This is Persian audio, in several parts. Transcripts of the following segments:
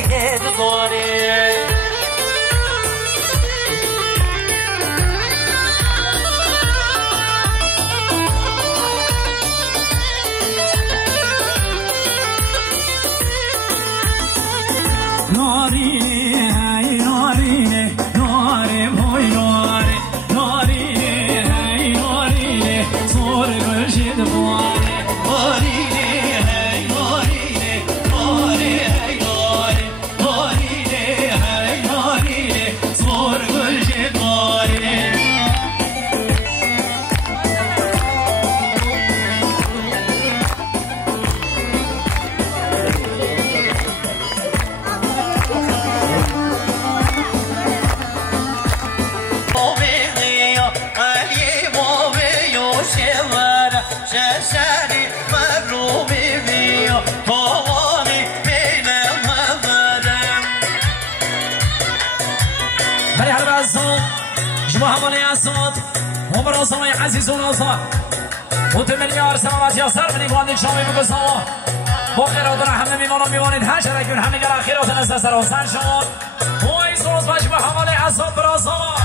لقيت صوري شاشاني مبرومي فيه طواني بين المظلم هري هرب الصوت جماعة مالي الصوت عمر صوي عزيزون الصوت وتمليار سلامات ياسر من يقوان شامي بقصوا بخير ودرا همه میمونم میمونید هشت رکیون همه گر آخیرات نسته سر و سر شد وای سوز باش به حواله الصوت براسوا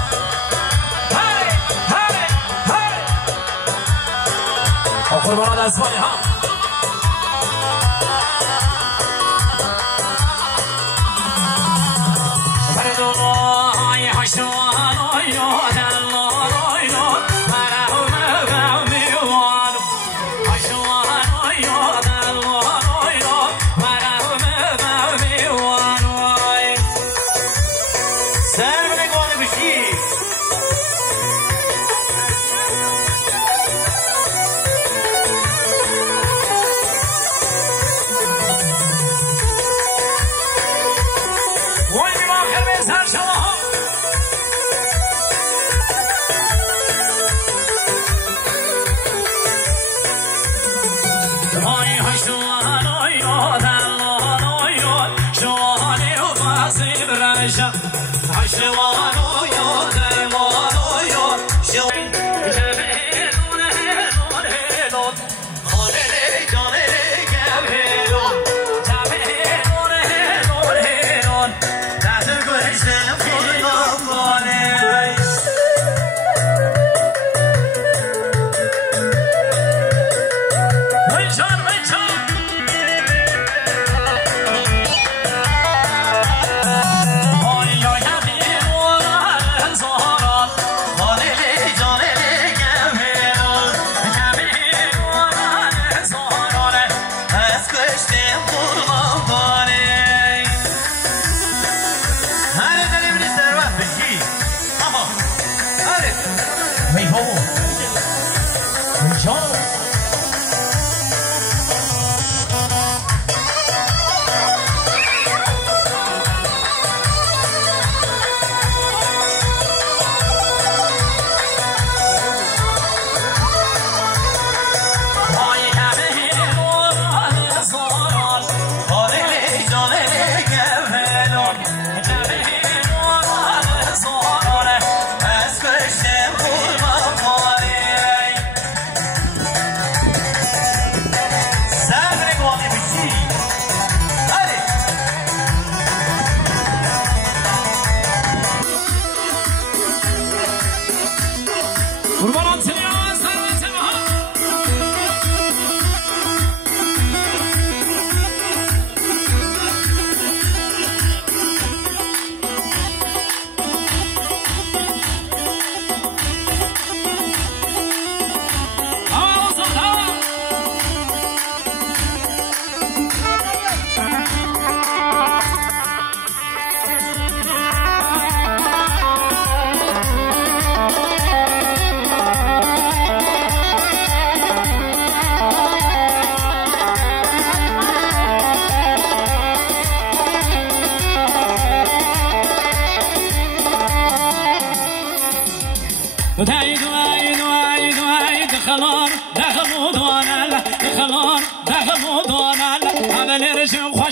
قربان اسمانی ها بردون های حشوان آیاد الله آیاد مرحوم میوان حشوان آیاد الله آیاد مرحوم میوان سر بگونه بشی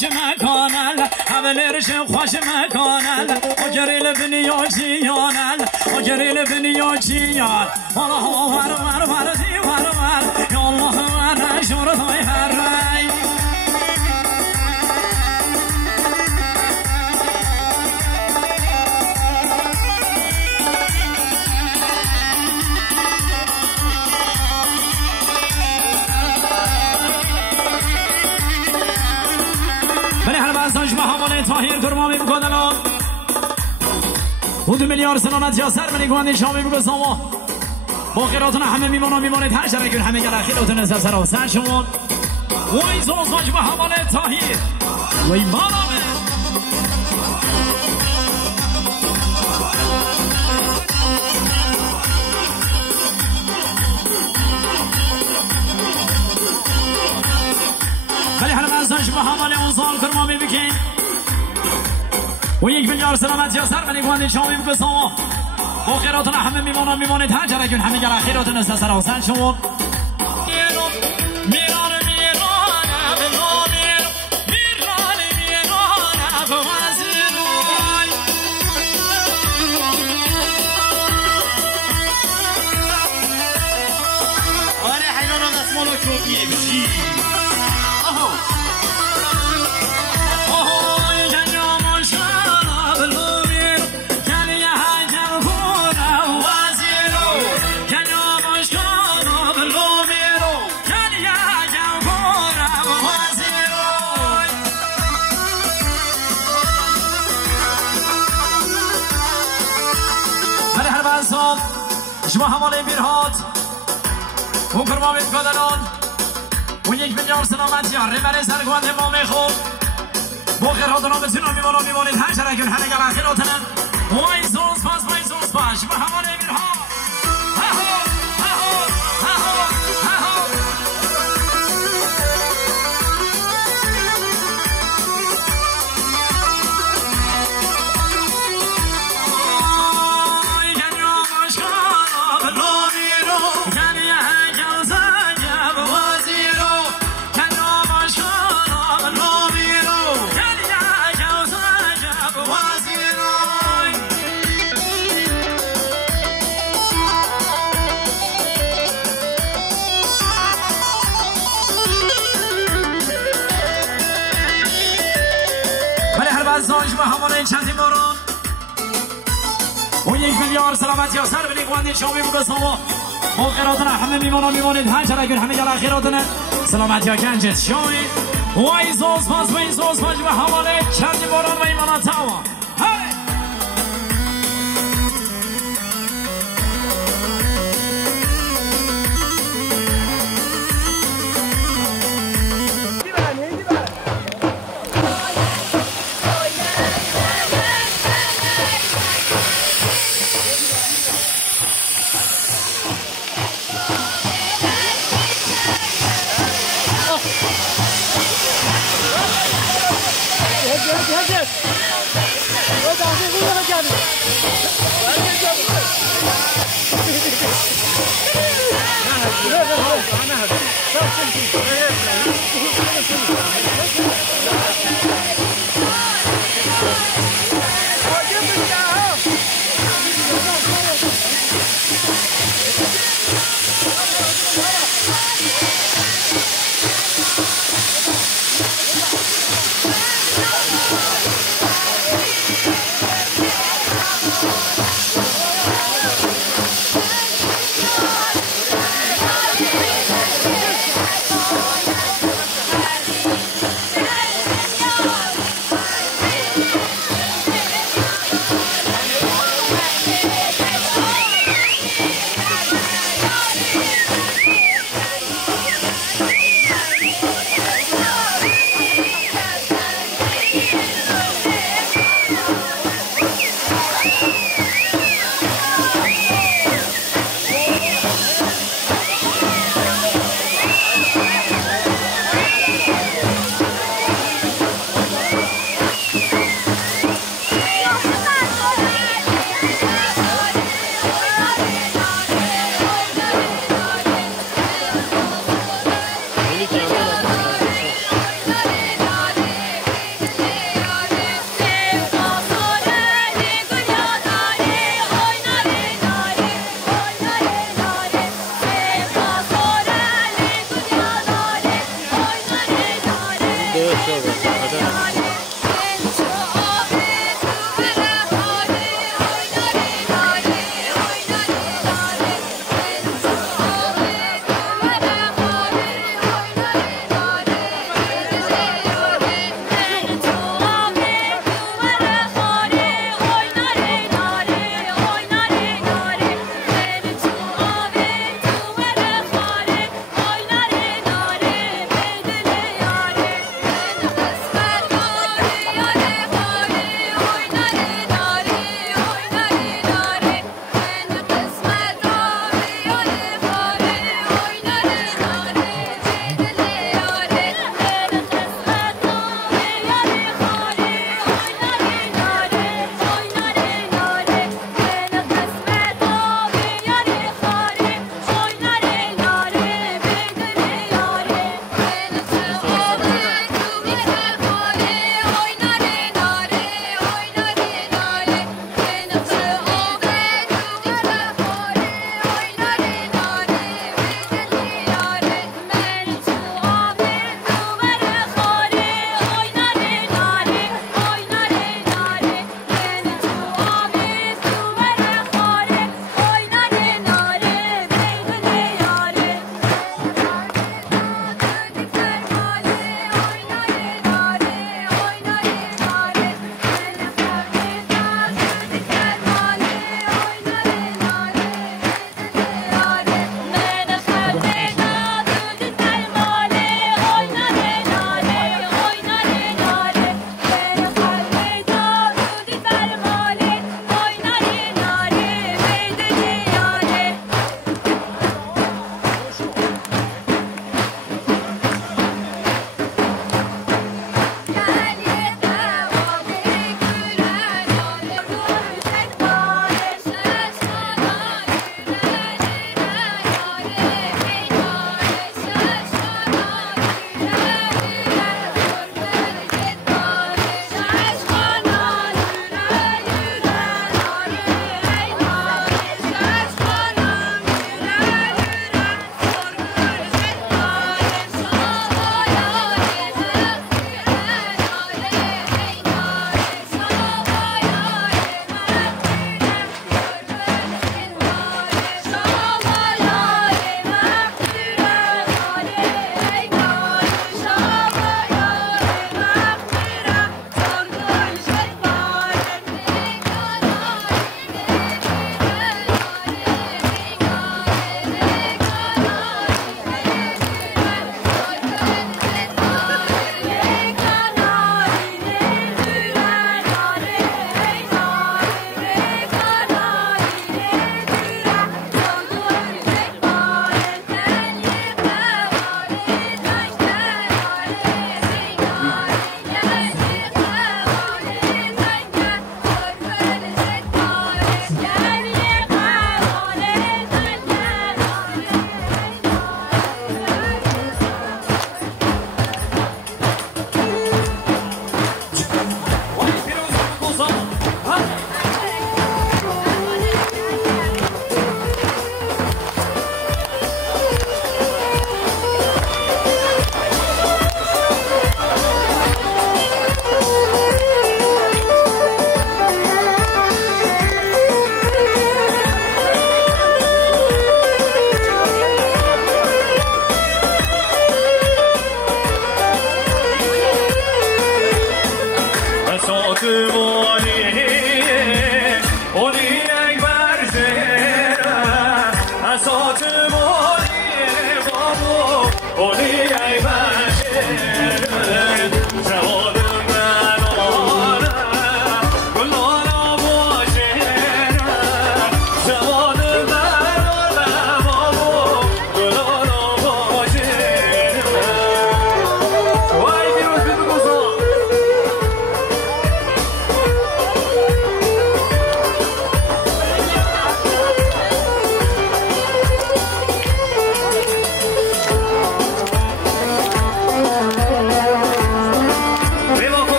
خوش مکانل حملرش خوش مکانل اجریل بنیاجیانل اجریل بنیاجیان والله ور دی ور یا الله ور شورتای هر رای طاهر کرمامی بکنن و 2 میلیارد سلامت یا سر منی گواندی شامی بگو ساما با خیراتون همه میمانید هر شرکون همه گل اخیراتون از سر و سر شما وای زوزاج به حواله طاهر وای مانامه ولی حالا منزنش به حواله اون سال کرمامی بکن و 1 میلیارد سلامت یا سر منی گواندی شامی بگو ساما با خیراتون همه میمانید هر شرکون همه گل اخیراتون از سر و سر شما شما حواله بیرهات و کرمامی بکنن و 1 میلیارد سلامت یا ربر سرگوند امام خوب با خیراتون هم بسیار میمانید هر شرکون هر اگر اخیراتونن وای زوز پاش شما حواله بیرهات زاج به همانه چندی مارون و 1 میلیارد سلامت یا سر بلی گواندی شامی بگو ساما با خیراتون همه میمانید هر شرکون همه گل اخیراتونه سلامت یا گنجت شامی وای زوز پاس به همانه چندی مارون و ایمانا تاوا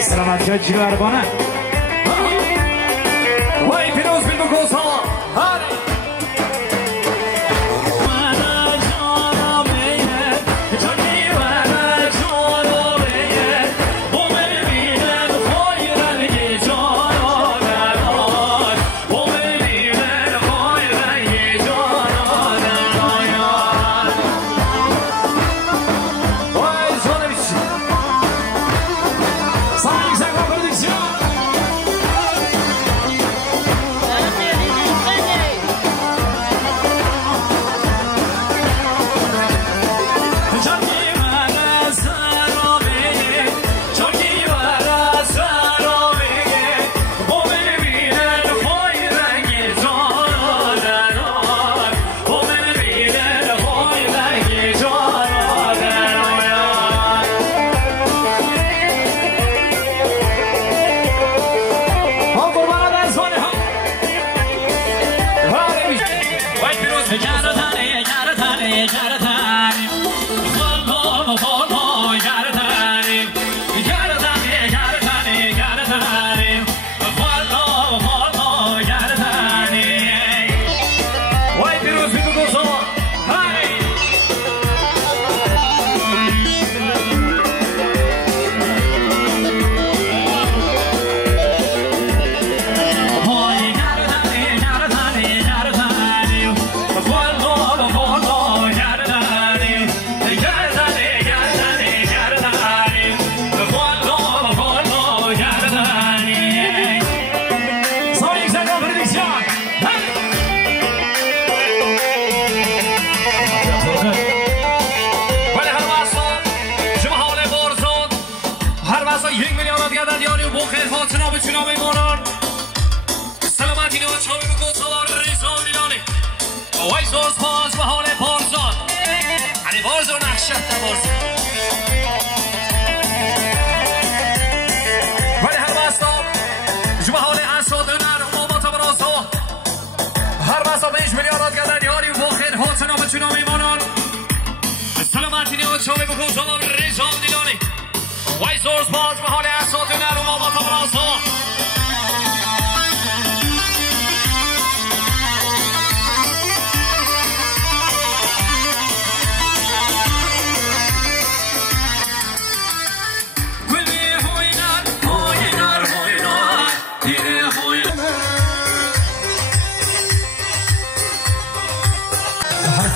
سلامت جیگر بانه وای پیروز بیل بکن سالا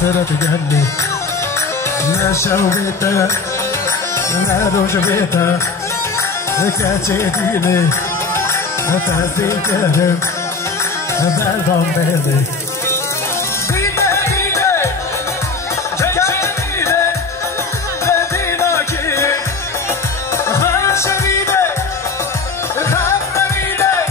حسرت قلبي ما شويته ما رجبيته كاتشيديني تهزيته بلغم بيلي Shawide,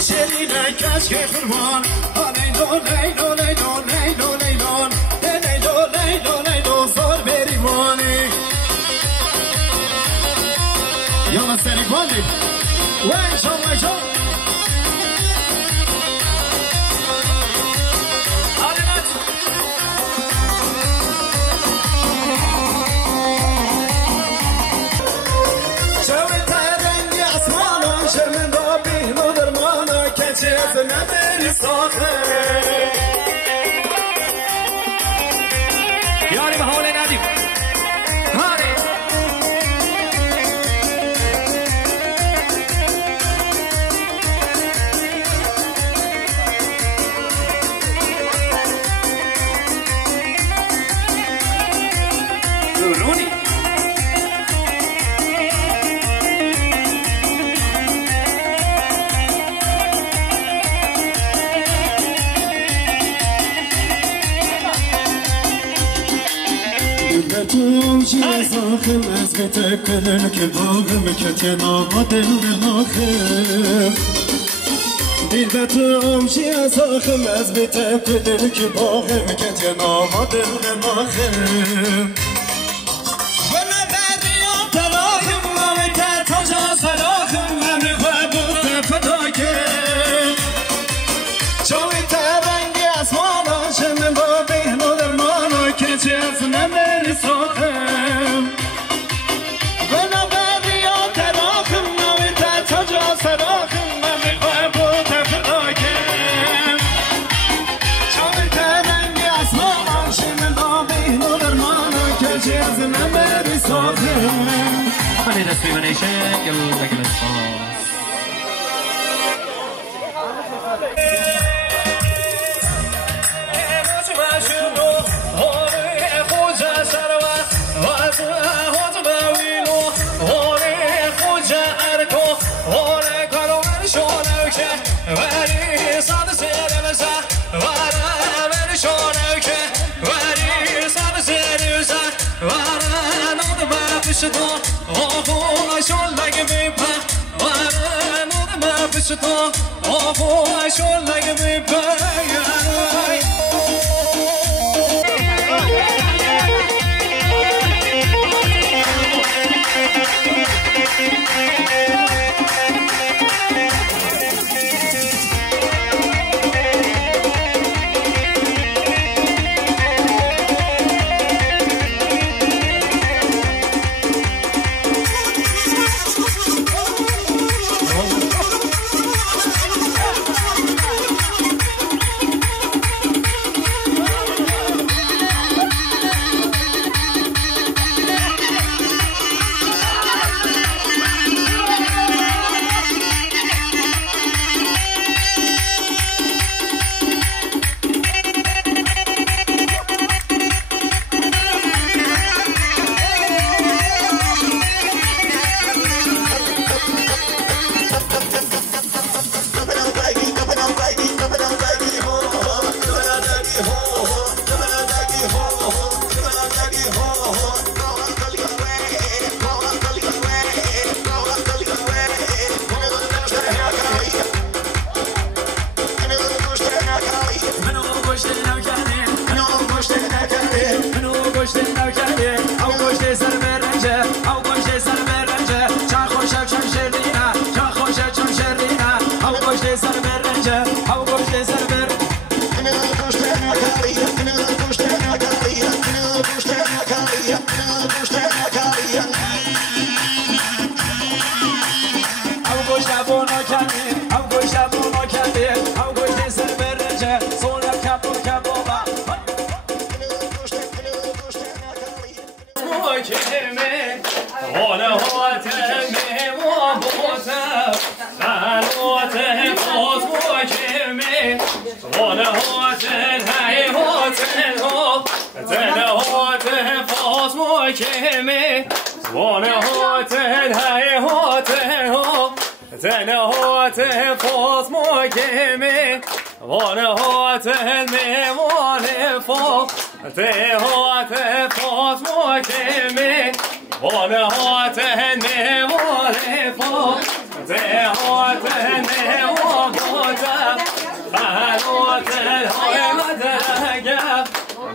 شیرینه کشک فرمان لیلو لیلو لیلو لیلو لیلو لیلو لیلو لیلو زار بریوانی یالا سری باندی ویشان ویشان یاری به حوله ندیم هاری رونی تو چی زاخم از بتکلن که باغم که تنام دل ناخم دل به تو چی زاخم از بتکلن که باغم که تنام دل ناخم ولی بدیام تلاخم و که تاجا سلاخم و میخواه فدا کرد چوی ترنگی اسمانا شمن با بهنو درمانا که چی از نمیر ساخم ولی بدیام تلاخم و که تاجا سلاخم و میخواه فدا کرد چوی ترنگی اسمانا شمن با بهنو درمانا که چی از نمیر ساخم خلي نسوي منيشة يلا جلس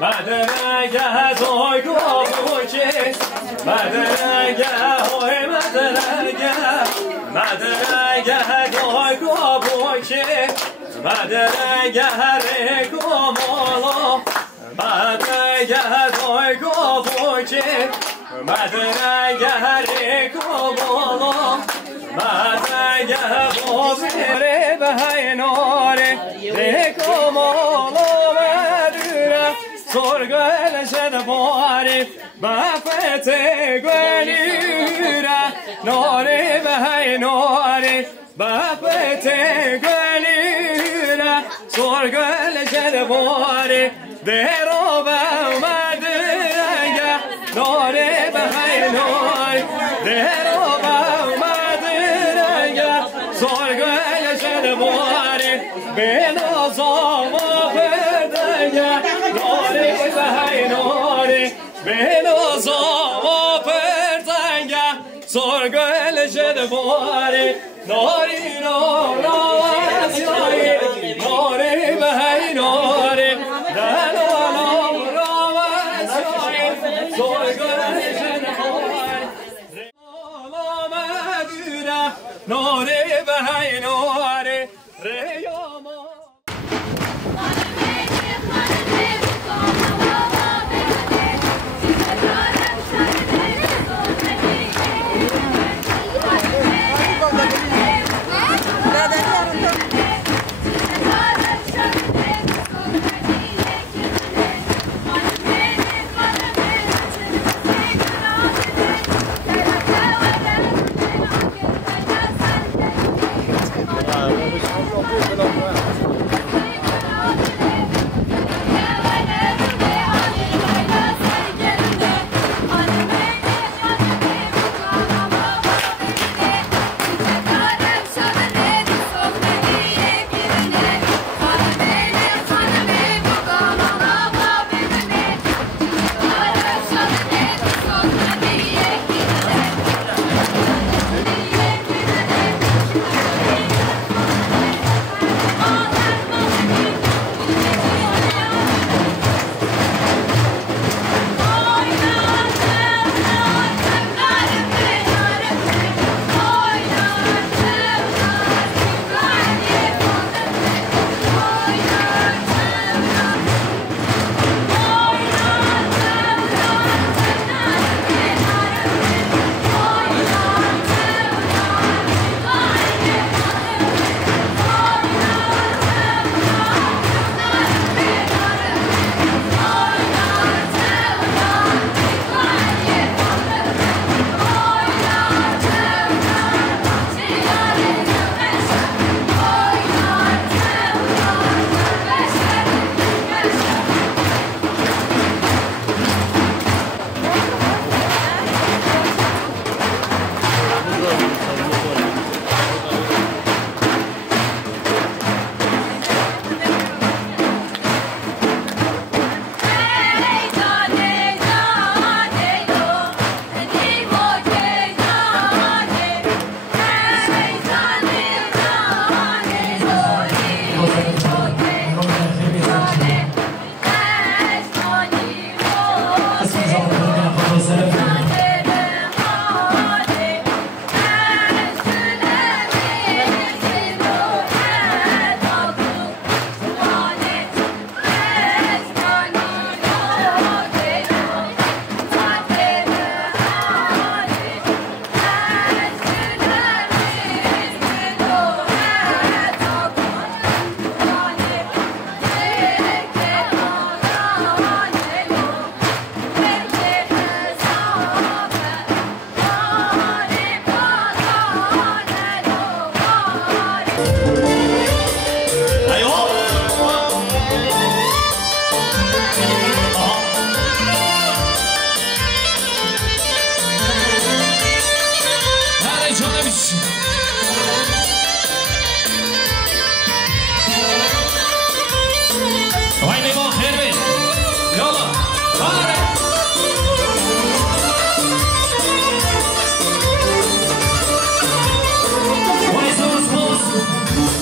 مدرگه توی گوچه مدرگه های مدرگه مدرگه توی گوچه مدرگه ری گمالا مدرگه توی گوچه مدرگه ری گمالا مدرگه بوزره به ناره ری گمالا Sorgöle şede bari bafete gönüre nori be nori bafete gönüre Sorgöle şede bari deroba madrege nori be nori deroba madrege Sorgöle şede bari benozama perdege Benozama perdenge sorgöle şede bari nori nori nori behey nori dalalam ravasay sorgöle şede bari dalalam güra nori behey nori reyama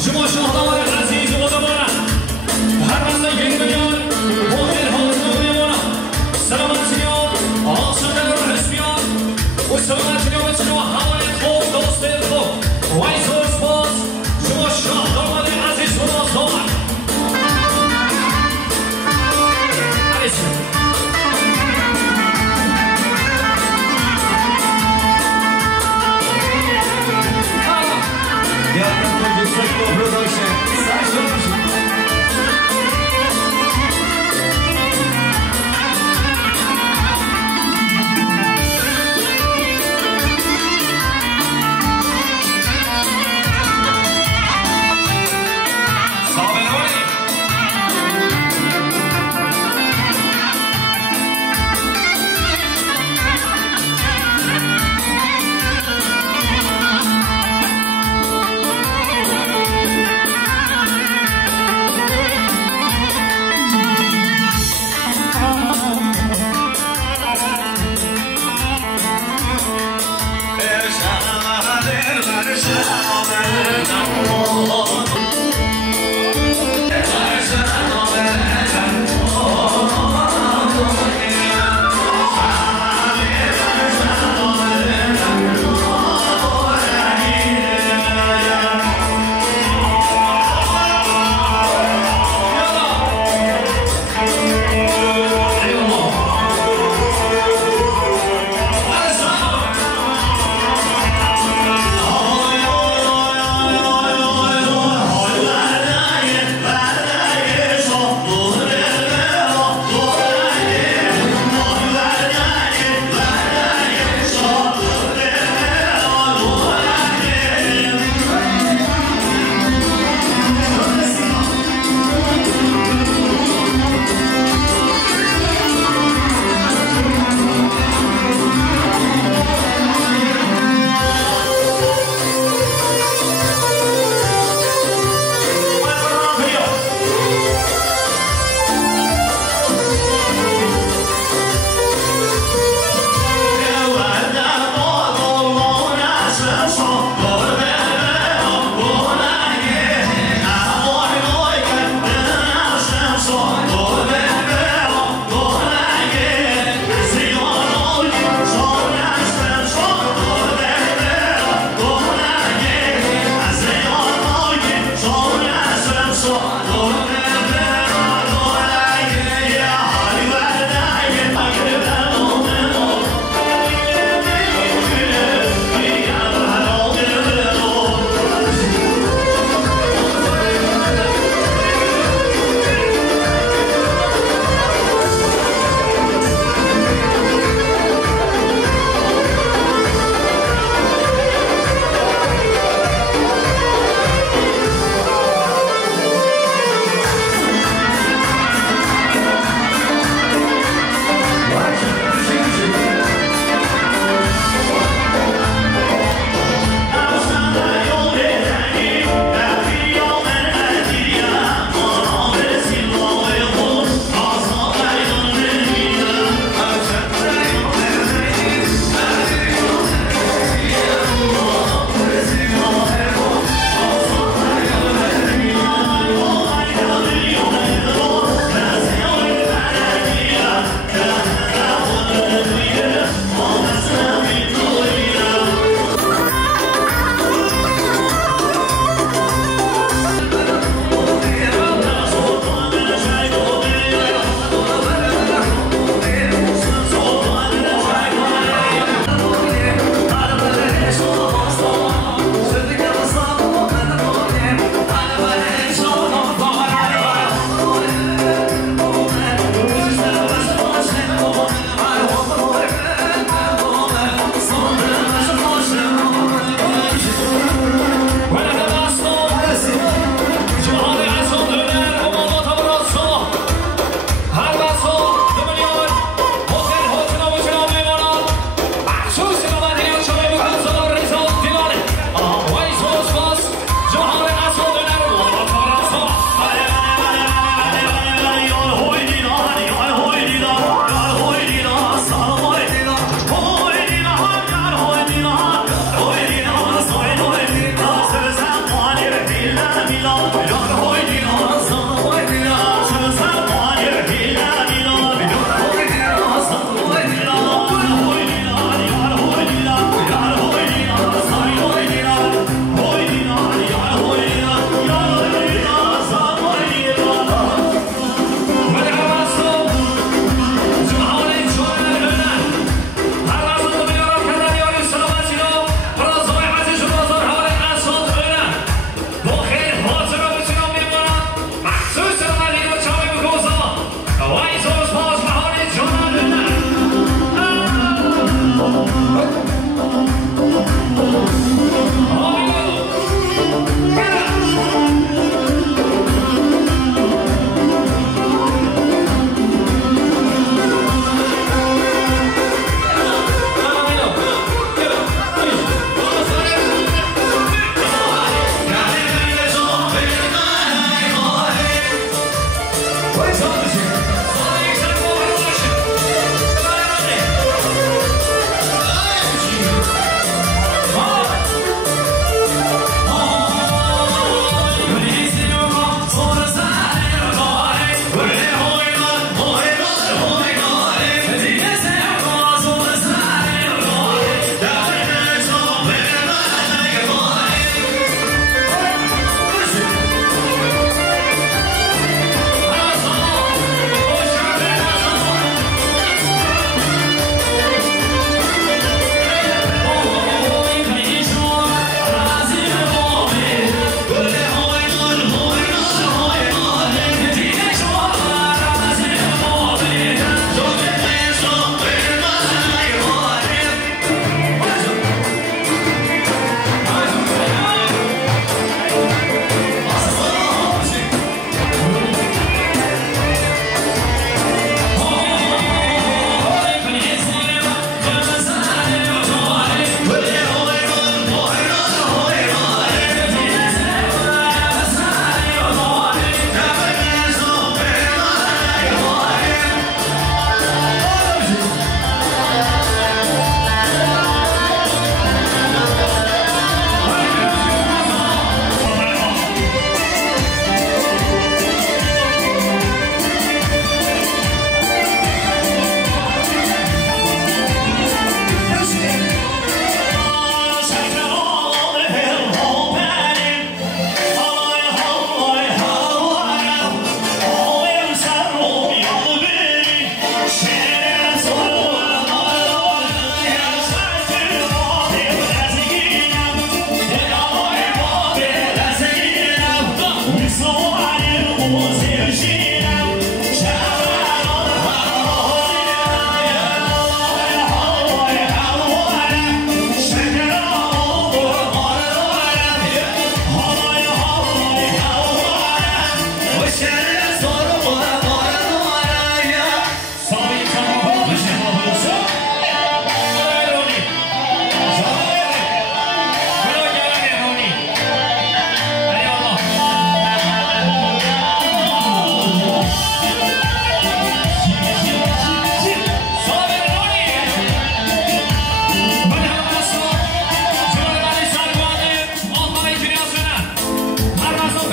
شما شاهدان عزیز و مدبارم هر وقت یک میلیون مدر حاضر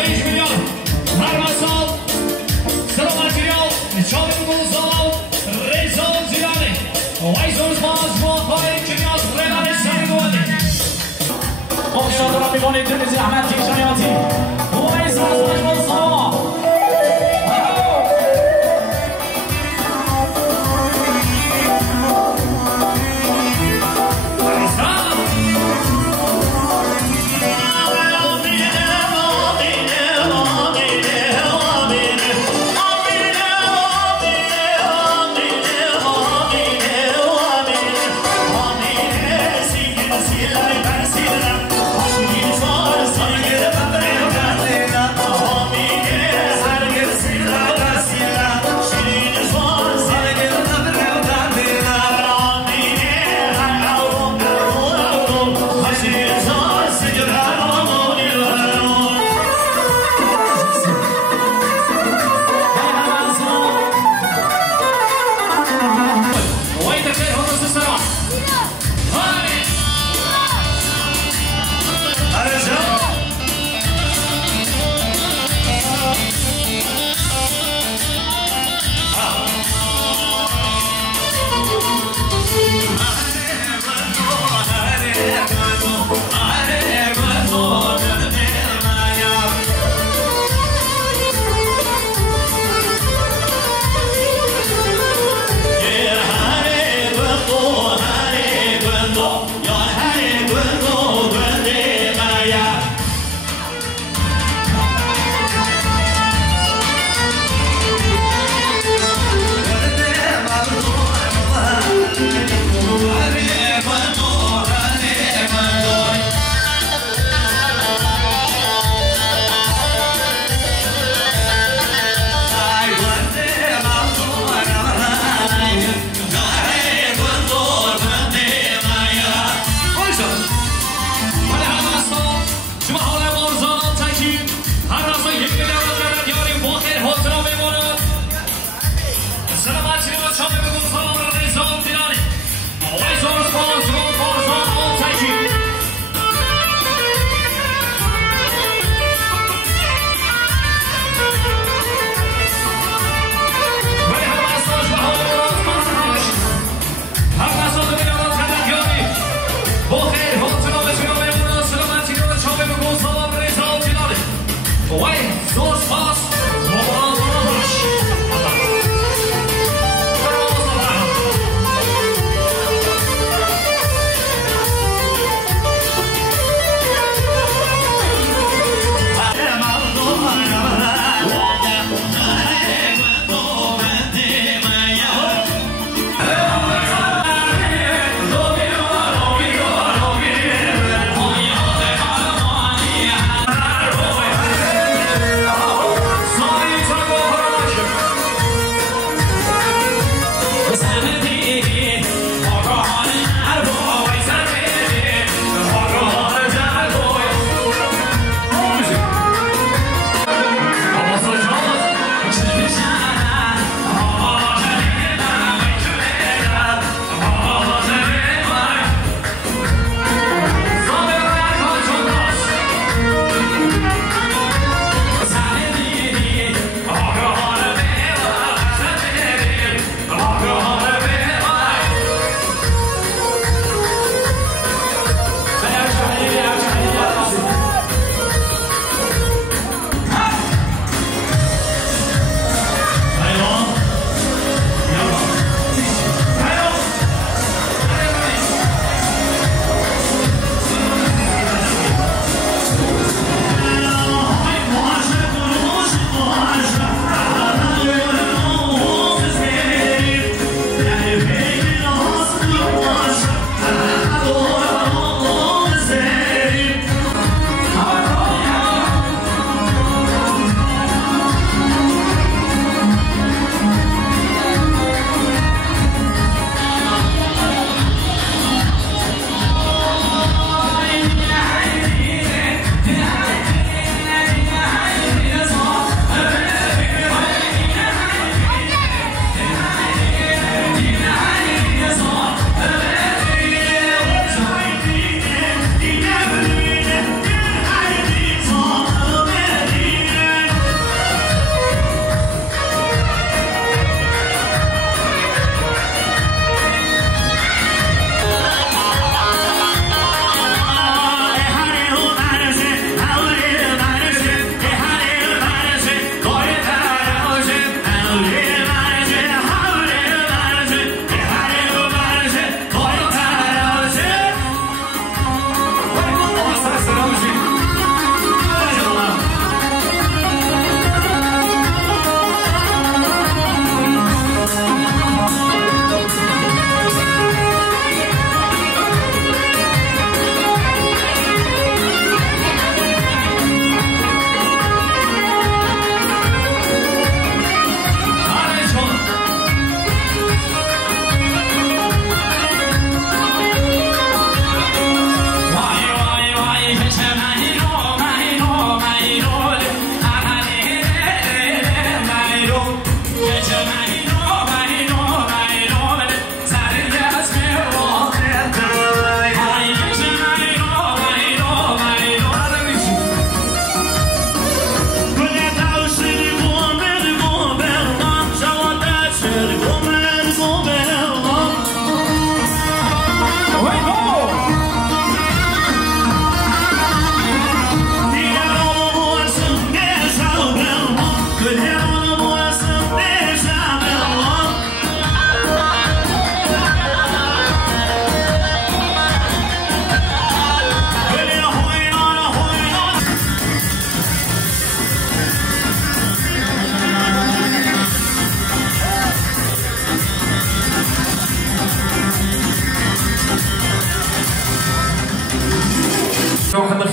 5 milyon her masal sıra material çabuk buzal rezon zilani وایزوز باز موقعی که نیاز رنان سریعانی مخشار را می‌کنید تنیزی احمد کیشانیاتی وایز باز مجموع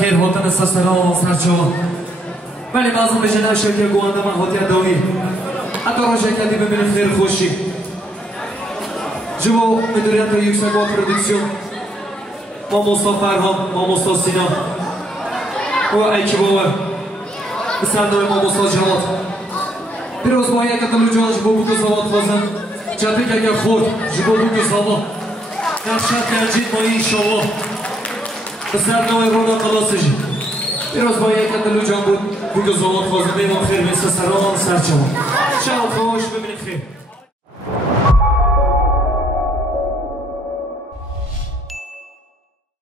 خیر هاتن سرسران سرچان ولی مازم بشه نشه که گوانده من هاتی ادایی حتی راشه کدی ببینید خیر خوشی جبو مدیریت یکسک و پرودکسیون ما مصطفی فرهان ما مصطفی سینا و ایکی باور بسندوی ما مصطفی جواد پیروز با یک دلو جان جبو بودو زواد خوازم جبه که اگر خورد جبو بودو زواد نقشت گنجید مایی شما بسندوی رونا قلاسجی پیروز با یک دلو جان بودو زواد خوازم بیمان خیر بیسته سران سرچمان شب خوش ببینید خیر